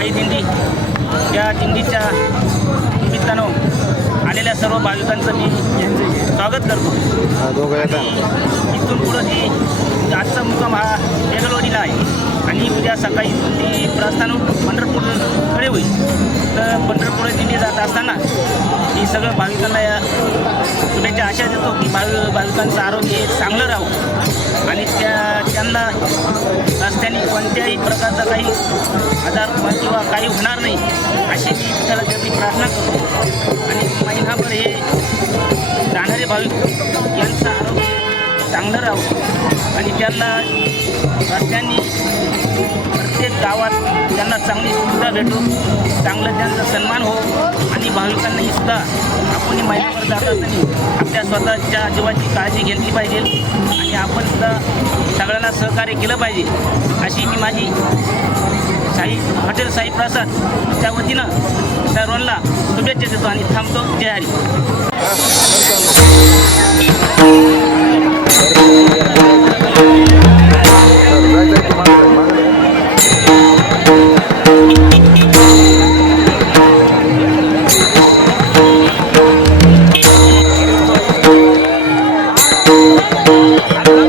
पायी दिंडी या दिंडीच्या निमित्तानं आलेल्या सर्व भाविकांचं मी यांचं स्वागत करतो. इथून पुढं ती आजचा मुक्काम हा बेंगलोरीला आहे आणि उद्या सकाळी इथून ती प्रस्थान पंढरपूरकडे होईल. तर पंढरपूर दिंडी जात असताना मी सगळं भाविकांना या शुभेच्छा आशा देतो की भावी भाविकांचं आरोग्य चांगलं राहू आणि त्या त्यांना कोणत्याही प्रकारचा काही आजार किंवा काही होणार नाही अशी मी विठ्ठलाची प्रार्थना करतो. आणि महिनाभर हे जाणारे भाविक यांचं आरोग्य चांगलं राहावं आणि त्यांना रस्त्यांनी प्रत्येक गावात त्यांना चांगली सुविधा भेटो चांगलं त्यांचा सन्मान हो आणि भाविकांनाही सुद्धा आपण महिनाभर जात असताना आपल्या स्वतःच्या जीवाची काळजी घेतली पाहिजे. आणि आपण सुद्धा सहकार्य केलं पाहिजे. अशी मी माझी साई हॉटेल साई प्रसाद त्या वतीनं सर्वांना शुभेच्छा देतो आणि थांबतो. जय हरी. I'm